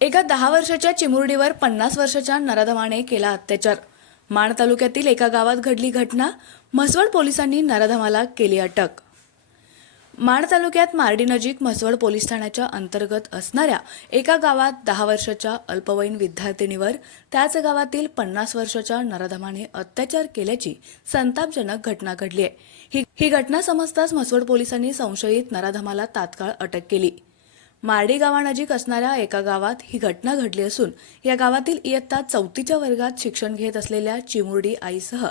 एका 10 वर्षाच्या चिमुरडीवर 50 वर्षाच्या नराधमाने केला अत्याचार। माण तालुक्यातील एका गावात घडली घटना। म्हसवड पोलिसांनी नराधमाला केली अटक। माण तालुक्यात मार्डी नजीक म्हसवड पोलीस ठाण्याच्या अंतर्गत असणाऱ्या एका गावात 10 वर्षाच्या अल्पवयीन विद्यार्थिनीवर त्याच गावातील 50 वर्षाच्या नराधमाने अत्याचार केल्याची संतापजनक घटना घडली आहे। ही घटना समजताच म्हसवड पोलिसांनी संशयित नराधमाला तात्काळ अटक केली। मार्डी गावानजीक असणाऱ्या एका गावात ही घटना घडली असून या गावातील इयत्ता 4थीच्या वर्गात शिक्षण घेत असलेल्या चिमुरडी आईसह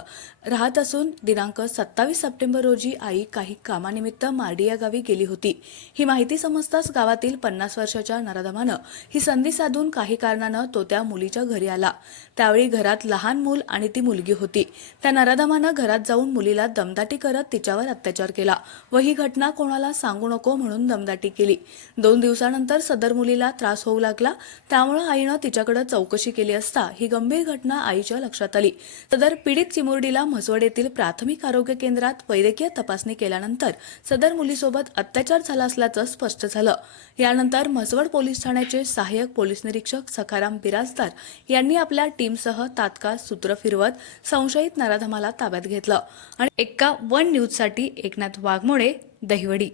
राहत असून दिनांक 27 सप्टेंबर रोजी आई काही कामानिमित्त मार्डी या गावी गेली होती। ही माहिती समजताच गावातील 50 वर्षाच्या नराधमानं ही संधी साधून काही कारणानं तो त्या मुलीच्या घरी आला। त्यावेळी घरात लहान मूल आणि ती मुलगी होती। त्या नराधमानं घरात जाऊन मुलीला दमदाटी करत तिच्यावर अत्याचार केला व ही घटना कोणाला सांगू नको म्हणून दमदाटी केली। 2 दिवसानंतर सदर मुलीला त्रास होऊ लागला, त्यामुळे आईनं तिच्याकडे चौकशी केली असता ही गंभीर घटना आईच्या लक्षात आली। सदर पीडित चिमुरडीला म्हसवड येथील प्राथमिक आरोग्य केंद्रात वैद्यकीय तपासणी केल्यानंतर सदर मुलीसोबत अत्याचार झाला असल्याचं स्पष्ट झालं। यानंतर म्हसवड पोलीस ठाण्याचे सहाय्यक पोलीस निरीक्षक सखाराम बिराजदार यांनी आपल्या टीमसह तात्काळ सूत्र फिरवत संशयित नराधमाला ताब्यात घेतलं आणि एक्का वन न्यूजसाठी एकनाथ वाघमोडे, दहिवडी।